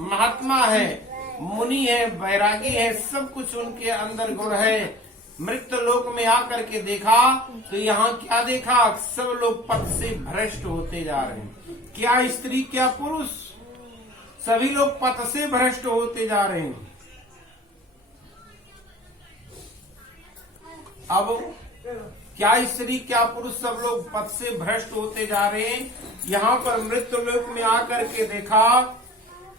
महात्मा है, मुनि है, वैरागी है, सब कुछ उनके अंदर गुण है। मृत्यु लोक में आकर के देखा तो यहाँ क्या देखा, सब लोग पद से भ्रष्ट होते जा रहे हैं। क्या स्त्री क्या पुरुष, सभी लोग पद से भ्रष्ट होते जा रहे हैं। अब क्या स्त्री क्या पुरुष, सब लोग पद से भ्रष्ट होते जा रहे हैं। यहाँ पर मृत्यु लोक में आकर के देखा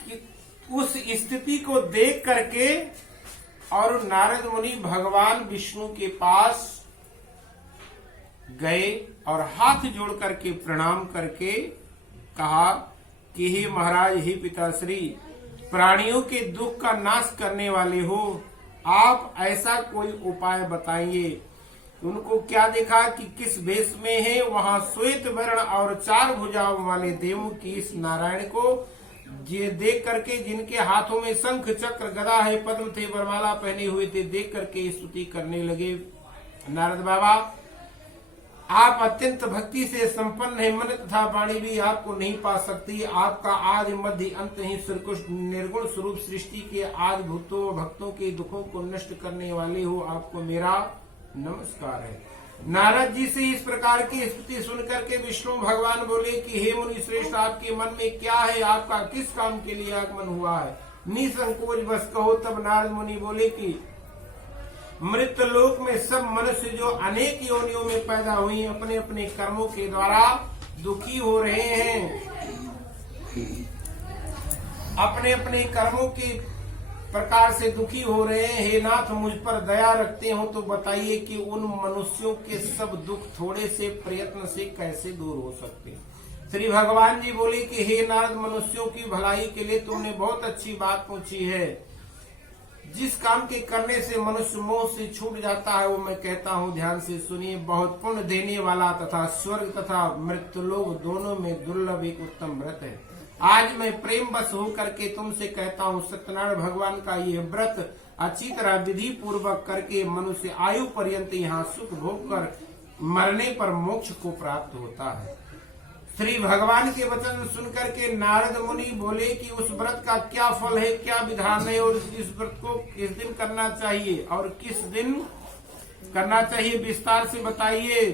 कि उस स्थिति को देख करके और नारद मुनि भगवान विष्णु के पास गए और हाथ जोड़ करके प्रणाम करके कहा कि हे महाराज, हे पिताश्री, प्राणियों के दुख का नाश करने वाले हो, आप ऐसा कोई उपाय बताइए। उनको क्या देखा कि किस वेश में है, वहां श्वेत वर्ण और 4 भुजाओं वाले देवों की इस नारायण को ये देख करके, जिनके हाथों में शंख चक्र गदा है, पद्म थे, वरमाला पहने हुए थे, देख करके स्तुति करने लगे। नारद बाबा, आप अत्यंत भक्ति से संपन्न है, मन तथा वाणी भी आपको नहीं पा सकती। आपका आदि मध्य अंत ही श्रीकृष्ण निर्गुण स्वरूप सृष्टि के आदि भूतों भक्तों के दुखों को नष्ट करने वाले हो, आपको मेरा नमस्कार है। नारद जी से इस प्रकार की स्तुति सुनकर के विष्णु भगवान बोले कि हे मुनि श्रेष्ठ, आपके मन में क्या है, आपका किस काम के लिए आगमन हुआ है, निसंकोच बस कहो। तब नारद मुनि बोले कि मृत्यु लोक में सब मनुष्य जो अनेक योनियों में पैदा हुई, अपने अपने कर्मों के द्वारा दुखी हो रहे हैं, अपने अपने कर्मों के प्रकार से दुखी हो रहे हैं। हे नाथ, मुझ पर दया रखते हो तो बताइए कि उन मनुष्यों के सब दुख थोड़े से प्रयत्न से कैसे दूर हो सकते हैं। श्री भगवान जी बोले कि हे नारद, मनुष्यों की भलाई के लिए तुमने बहुत अच्छी बात पूछी है। जिस काम के करने से मनुष्य मोह से छूट जाता है, वो मैं कहता हूँ, ध्यान से सुनिए। बहुत पुण्य देने वाला तथा स्वर्ग तथा मृत्यु लोक दोनों में दुर्लभ एक उत्तम व्रत है। आज मैं प्रेम बस होकर के तुमसे कहता हूँ, सत्यनारायण भगवान का ये व्रत अच्छी तरह विधि पूर्वक करके मनुष्य आयु पर्यंत यहाँ सुख भोग कर मरने पर मोक्ष को प्राप्त होता है। श्री भगवान के वचन सुनकर के नारद मुनि बोले कि उस व्रत का क्या फल है, क्या विधान है, और इस व्रत को किस दिन करना चाहिए और किस दिन करना चाहिए, विस्तार से बताइए।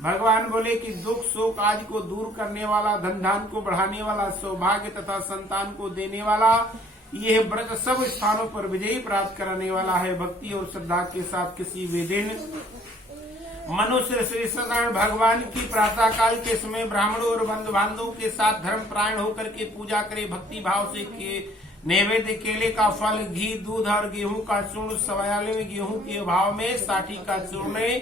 भगवान बोले कि दुख शोक आदि को दूर करने वाला, धन धान को बढ़ाने वाला, सौभाग्य तथा संतान को देने वाला, यह व्रत सब स्थानों पर विजय प्राप्त कराने वाला है। भक्ति और श्रद्धा के साथ किसी भी दिन मनुष्य श्री सत्यनारायण भगवान की प्रातः काल के समय ब्राह्मणों और बंधु बांधवों के साथ धर्म प्राण होकर के पूजा करे, भक्ति भाव से नैवेद्य केले का फल, घी, दूध और गेहूं का चूर्ण, सवायाले में गेहूं के भाव में साठी का चूर्ण,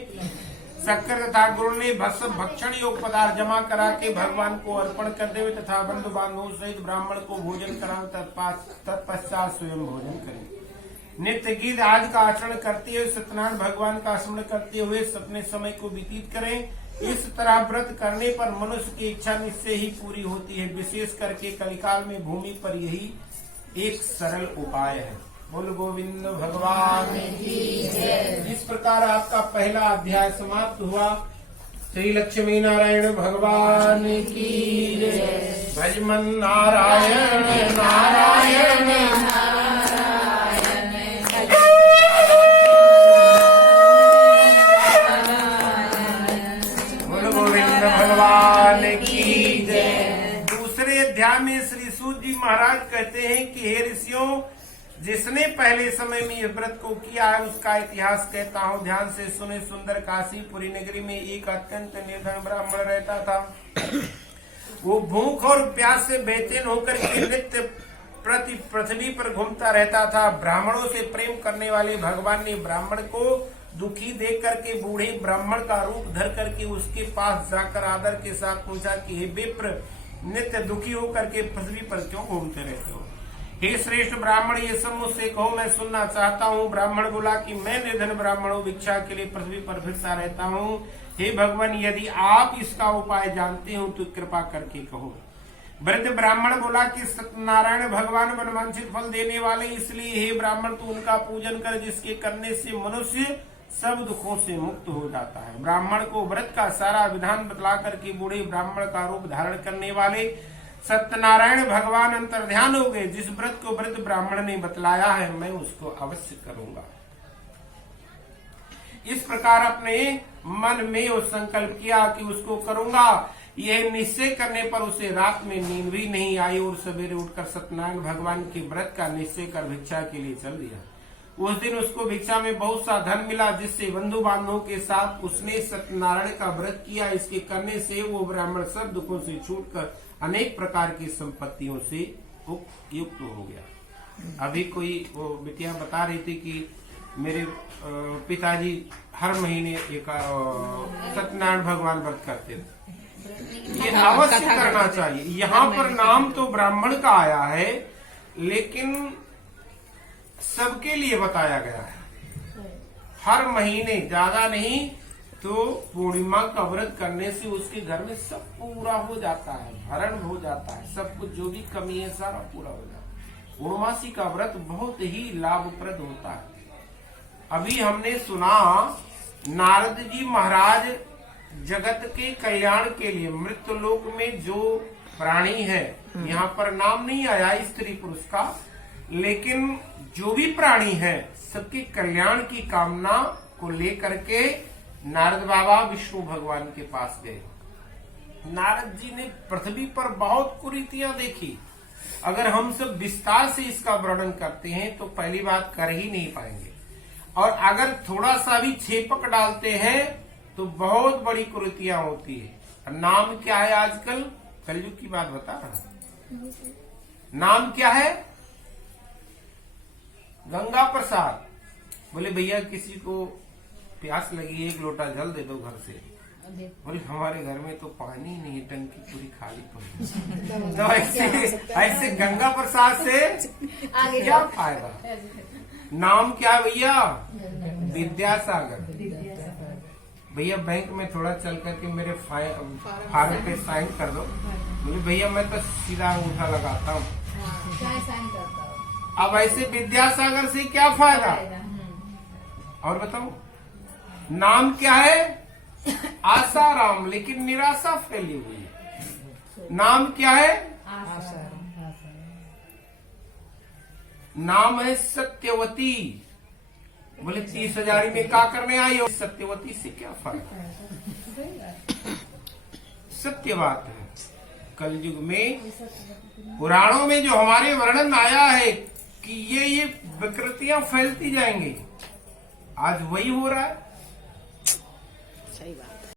शक्कर तथा गुड़ ने भक्षण योग पदार्थ जमा करा के भगवान को अर्पण कर देवे तथा बंधु बांधवों सहित ब्राह्मण को भोजन करावे, तत्पश्चात स्वयं भोजन करें। नित्य गीत आदि का आचरण करते हुए सत्यनारायण भगवान का स्मरण करते हुए अपने समय को व्यतीत करें। इस तरह व्रत करने पर मनुष्य की इच्छा निश्चय ही पूरी होती है। विशेष करके कलिकाल में भूमि पर यही एक सरल उपाय है। बोल गोविंद भगवान की जय। इस प्रकार आपका पहला अध्याय समाप्त हुआ। श्री लक्ष्मी नारायण भगवान की जय। भजमन नारायण नारायण भगवान की जय। दूसरे अध्याय में श्री सूत जी महाराज कहते हैं कि हे ऋषियों, जिसने पहले समय में इस व्रत को किया है उसका इतिहास कहता हूँ, ध्यान से सुने। सुंदर काशीपुरी नगरी में एक अत्यंत निर्धन ब्राह्मण रहता था। वो भूख और प्यास से बेचैन होकर के नित्य प्रति पृथ्वी पर घूमता रहता था। ब्राह्मणों से प्रेम करने वाले भगवान ने ब्राह्मण को दुखी देख करके बूढ़े ब्राह्मण का रूप धर करके उसके पास जाकर आदर के साथ पूछा कि हे विप्र, नित्य दुखी होकर के पृथ्वी पर क्यों घूमते रहते हो? हे श्रेष्ठ ब्राह्मण, ये सब मुझसे कहो, मैं सुनना चाहता हूँ। ब्राह्मण बोला कि मैं निर्धन ब्राह्मण हूँ, भिक्षा के लिए पृथ्वी पर फिरता रहता हूँ। हे भगवान, यदि आप इसका उपाय जानते हो तो कृपा करके कहो। वृद्ध ब्राह्मण बोला कि सत्यनारायण भगवान मनवांछित फल देने वाले, इसलिए हे ब्राह्मण तू उनका पूजन कर, जिसके करने से मनुष्य सब दुखों से मुक्त हो जाता है। ब्राह्मण को व्रत का सारा विधान बतला करके बूढ़े ब्राह्मण का रूप धारण करने वाले सत्यनारायण भगवान अंतर्ध्यान हो गए। जिस व्रत को व्रत ब्राह्मण ने बतलाया है मैं उसको अवश्य करूंगा। इस प्रकार अपने मन में वो संकल्प किया कि उसको करूंगा। यह निश्चय करने पर उसे रात में नींद भी नहीं आई और सवेरे उठकर सत्यनारायण भगवान के व्रत का निश्चय कर भिक्षा के लिए चल दिया। उस दिन उसको भिक्षा में बहुत सा धन मिला, जिससे बंधु बांधवों के साथ उसने सत्यनारायण का व्रत किया। इसके करने से वो ब्राह्मण सब दुखों से छूटकर अनेक प्रकार की संपत्तियों से युक्त हो गया। अभी कोई वो बिटिया बता रही थी कि मेरे पिताजी हर महीने एक सत्यनारायण भगवान व्रत करते थे। ये अवश्य करना चाहिए। यहाँ पर नाम तो ब्राह्मण का आया है, लेकिन सबके लिए बताया गया है। हर महीने, ज्यादा नहीं तो पूर्णिमा का व्रत करने से उसके घर में सब पूरा हो जाता है, भरण हो जाता है, सब कुछ जो भी कमी है सारा पूरा हो जाता है। पूर्णमासी का व्रत बहुत ही लाभप्रद होता है। अभी हमने सुना नारद जी महाराज जगत के कल्याण के लिए मृत्युलोक में जो प्राणी है, यहाँ पर नाम नहीं आया स्त्री पुरुष का, लेकिन जो भी प्राणी है सबके कल्याण की कामना को लेकर के नारद बाबा विष्णु भगवान के पास गए। नारद जी ने पृथ्वी पर बहुत कुरीतियां देखी। अगर हम सब विस्तार से इसका वर्णन करते हैं तो पहली बात कर ही नहीं पाएंगे, और अगर थोड़ा सा भी छेपक डालते हैं तो बहुत बड़ी कुरीतियां होती है। नाम क्या है? आजकल कलयुग की बात बता रहा हूं। नाम क्या है? गंगा प्रसाद। बोले भैया किसी को प्यास लगी, एक लोटा जल दे दो घर से। बोले हमारे घर में तो पानी ही नहीं, टंकी पूरी खाली पड़ी। तो ऐसे गंगा प्रसाद से क्या फायदा? नाम क्या भैया? विद्यासागर। भैया बैंक में थोड़ा चल करके मेरे फार्म पे साइन कर दो। बोले भैया मैं तो सीधा अंगूठा लगाता हूँ। अब ऐसे विद्यासागर से क्या फायदा? और बताओ, नाम क्या है? आसाराम, लेकिन निराशा फैली हुई है। नाम क्या है? नाम है सत्यवती। बोले 30,000 में क्या करने आई हो? सत्यवती से क्या फायदा? सत्य बात है। कलयुग में पुराणों में जो हमारे वर्णन आया है कि ये विकृतियां फैलती जाएंगी, आज वही हो रहा है। सही बात।